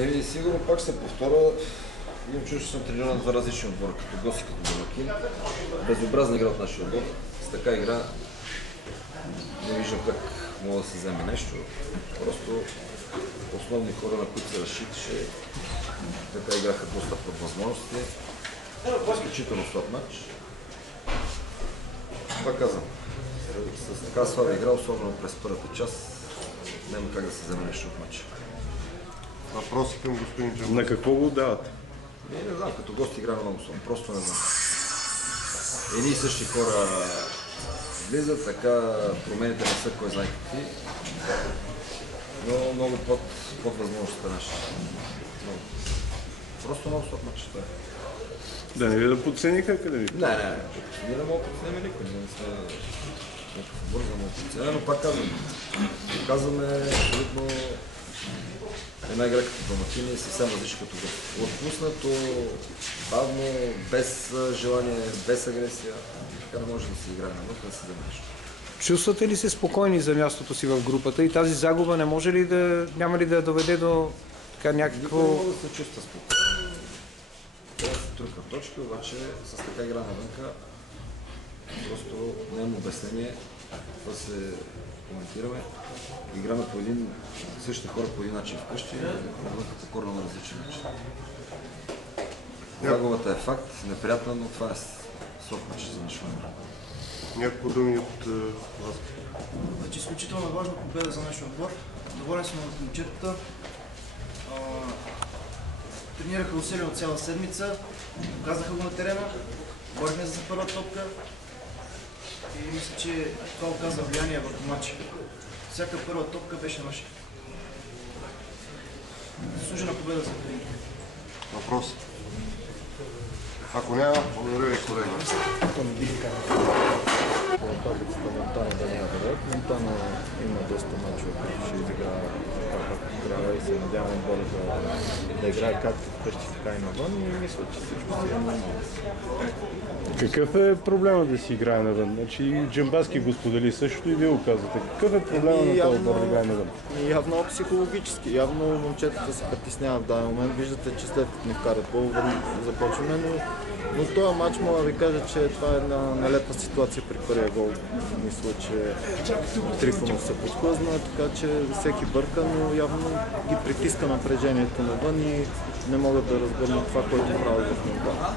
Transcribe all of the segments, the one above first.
Сигурно пак се повторя. Имам чувство, че съм тренирал на два различни отбора, като гост и като домакин. Безобразна игра от нашия отбор. С така игра не виждам как мога да се вземе нещо. Просто основни хора, на които се разчиташе, така играха доста под възможности. Изключително слаб матч. Пак казвам, с така слаба игра, особено през първата част, няма как да се вземе нещо от матча. Въпроси към господин Джамбазки. На какво го давате? Не знам, като гост игра много слабо, просто не знам. Едни и същи хора влизат, така промените не са кой знае какви, но много под възможността наша. Просто много слаб матч. Да не ви да подцениха академик? Не, ние не мога да подценим никой, не сме някакъв отбор, да мога да подценя, но пак казваме абсолютно една игра като домакин и съвсем различна като гост. Отпуснато, бавно, без желание, без агресия, така не може да се играе навън, да се вземе нещо. Чувствате ли се спокойни за мястото си в групата и тази загуба няма ли да доведе до така някакво... Никой не мога да се чувства спокойно. Трябва да се тръка в точки, обаче с така игра навънка просто нямам обяснение, това се коментираме. Играме по един същите хора по един начин вкъщи, навънка по коренно на различен начин. Загубата е факт, неприятна, но това е слаб мач за нашия отбор. Няколко думи от вас. Значи, изключително важна победа за нашия отбор. Доволен сме от момчетата. Тренираха усилено цяла седмица, показаха го на терена, борихме за първа топка и мисля, че това оказа влияние върху матча. Всяка първа топка беше наша. Заслужена победа за Академик. Въпрос? Ако няма, благодаря ви, колега. Таблицата Монтана да няма да дадат. Монтана има доста мачове, които ще изиграе така както трябва и се надявам отбора да играе както вкъщи, така и навън и мисля, че всичко си е нормално. Какъв е проблема да си играе навън? Значи Джамбазки го сподели също и вие го казвате. Какъв е проблема на този отбор да играе навън? Явно психологически. Явно момчетата се притесняват в даден момент. Виждате, че след като ни вкарат гол, започваме, но този матч мога да ви кажа, че това е една нелепа ситуация при първия гол. Мисля, че Трифонов се подхлъзна, така че всеки бърка, но явно ги притиска напрежението навън и не могат да разгърнат това, което правят в момента.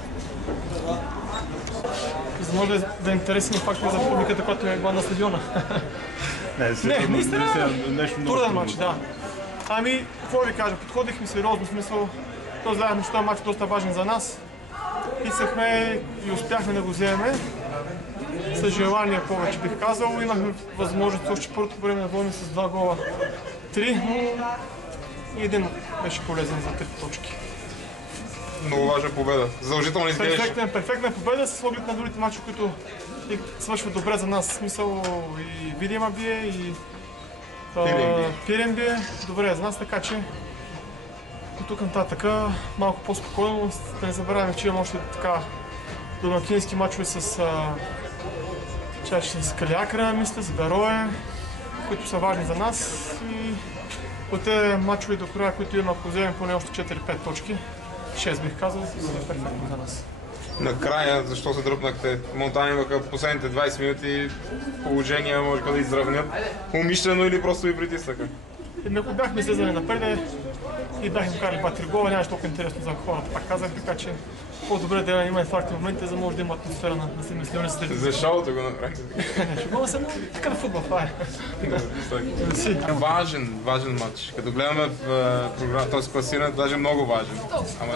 За може да е интересен факт за публиката, която е била на стадиона. Не, наистина труден матч, да. Ами, какво ви кажа, подходихме сериозно, в смисъл, знаехме, че този матч е доста важен за нас. Искахме и успяхме да го вземем. С желание повече бих казал. Имахме възможност още първото време да водим с 2 гола. 3, но и един беше полезен за 3 точки. Много важна победа. Задължително изглеждаш. Перфектна победа с оглед на другите мачове, които свършват добре за нас. В смисъл и Видима бие, и Пирен бие. Добре за нас, така че от тук нататък малко по-спокойно. Да не забравяме, че имаме още така домакински мачове с Калиакра, мисля, с Берое, които са важни за нас. И от тези мачове до края, които имаме, ако вземем поне още 4-5 точки, 6 бих казал, е перфектно за нас. Накрая, защо се дръпнахте? Монтана имаха последните 20 минути положения, може да изравнят. Умишлено или просто ви притиснаха? Ако бяхме излезали напред и бяхме карали 2-3 гола, нямаше толкова интересно за хората, пак казах, така че по-добре да има инфарктни моменти, за да може да има атмосфера на семействени средства. За шоуто го направихте. Не, шугува се, но такъв футбол, това е. Важен матч. Като гледаме в програмата, този класиран, даже много важен. Ама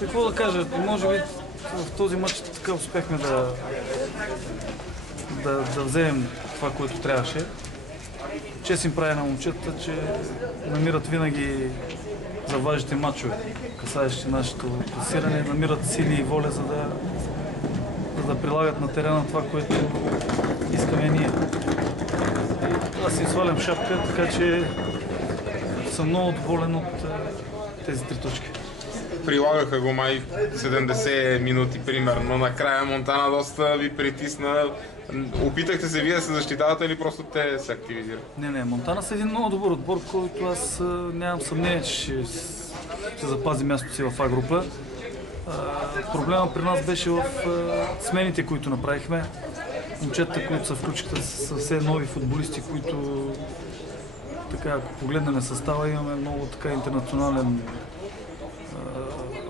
какво да кажа, може би в този матч така успехме да вземем това, което трябваше. Чест им прави на момчетата, че намират винаги за важните матчове, касаещи нашето класиране, намират сили и воля, за да прилагат на терена това, което искаме ние. Аз си свалям шапка, така че съм много доволен от тези 3 точки. Прилагаха го май 70 минути примерно, накрая Монтана доста ви притисна. Опитахте се вие да се защитавате или просто те се активизират? Не, Монтана са един много добър отбор, който аз нямам съмнение, че ще запази мястото си в А група. Проблема при нас беше в смените, които направихме. Момчетата, които се включиха, са все нови футболисти, които така, ако погледнем състава, имаме много така интернационален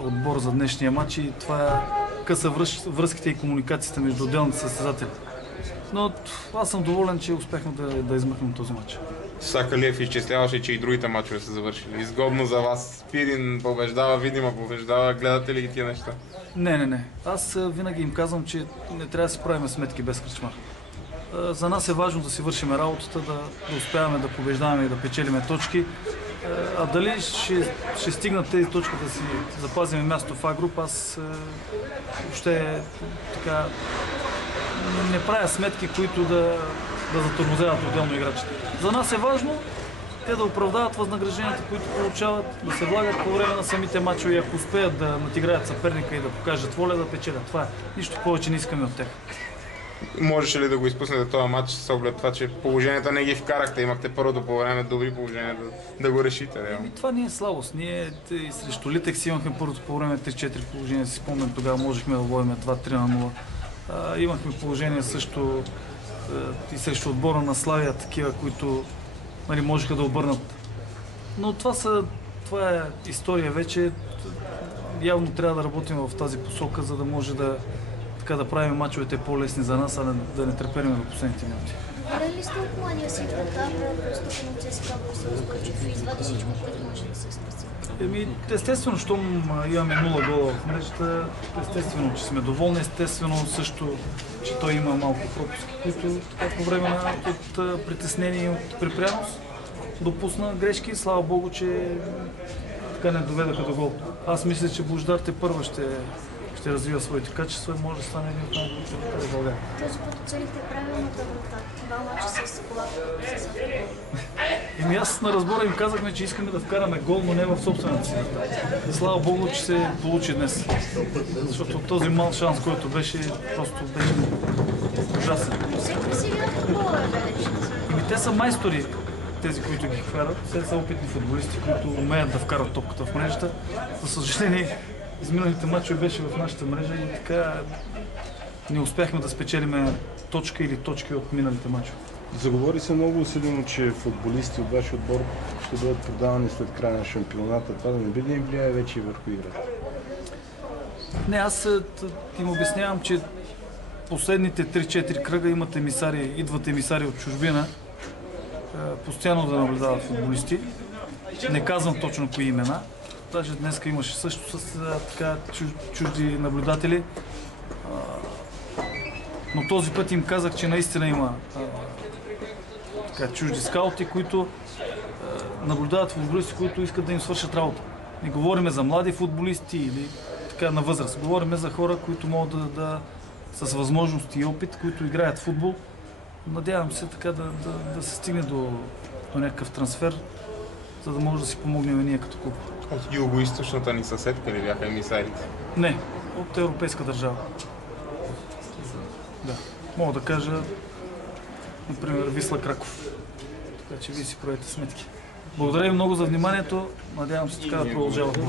отбор за днешния матч и това къса връзките и комуникацията между отделните състезатели. Но аз съм доволен, че успяхме да измъкнем този матч. Сакалиев изчисляваше, че и другите матчове са завършили. Изгодно за вас. Спирин побеждава, Видима побеждава. Гледате ли ги тия неща? Не. Аз винаги им казвам, че не трябва да си правим сметки без кръчмар. За нас е важно да си вършим работата, да успяваме да побеждаваме и да печелиме точки. А дали ще стигнат тези точки да си запазим място в А група, аз въобще така не правя сметки, които да затормозяват отделно играчите. За нас е важно те да оправдават възнагражденията, които получават, да се влагат по време на самите мачове и ако успеят да надиграят съперника и да покажат воля, да печелят. Това е. Нищо повече не искаме от тях. Можеше ли да го изпуснете този матч с оглед това, че положенията не ги вкарахте, имахте първото по време добри положения да го решите? Това не е слабост. Ние срещу Литекс имахме първото по време 3-4 положения. Си спомням, тогава можехме да водим 2-3-0. Имахме положение също и срещу отбора на Славия, такива, които можеха да обърнат. Но това е история вече. Явно трябва да работим в тази посока, за да може да правим мачовете по-лесни за нас, а да не треперим до последните минути. Дали ли сте оплания си врата, просто към ЦСКА Кочев и извади всичко, което може да се спаси? Естествено, щом имаме 0 гола в мрежата, естествено, че сме доволни, естествено също, че той има малко пропуски, които по време от притеснение и от припряност допусна грешки. Слава Богу, че така не доведаха до гол. Аз мисля, че Бождар тепърва ще развива своите качества и може да стане един от най-добрите в България. Този път оцелихте правилната врата. Това мача с колата с автогол. Аз на разбора им казахме, че искаме да вкараме гол, но не в собствената си. Слава Богу, че се получи днес. Защото този мал шанс, който беше, просто беше ужасен. Всеки си вярва гола е Те са майстори, тези, които ги вкарат. Те са опитни футболисти, които умеят да вкарат топката в мрежата. За съжаление, изминалите мачове беше в нашата мрежа и така не успяхме да спечелиме точка или точки от миналите мачове. Заговори се много усилено, че футболисти от вашия отбор ще бъдат продавани след края на шампионата. Това да не би да им влияе вече и върху играта? Не, аз им обяснявам, че последните 3-4 кръга идват емисари от чужбина, постоянно да наблюдават футболисти. Не казвам точно кои имена. Даже днес имаше също с чужди наблюдатели. Но този път им казах, че наистина има чужди скаути, които наблюдават футболисти, които искат да им свършат работа. Не говориме за млади футболисти или на възраст. Говориме за хора, които могат с възможности и опит, които играят футбол. Надявам се така да се стигне до някакъв трансфер, за да може да си помогнем ние като клуб. От юго-источната ни съседка ли бяха емисарите? Не, от европейска държава. Да, мога да кажа, например, Висла Краков. Така че вие си правите сметки. Благодаря ви много за вниманието. Надявам се така да продължаваме.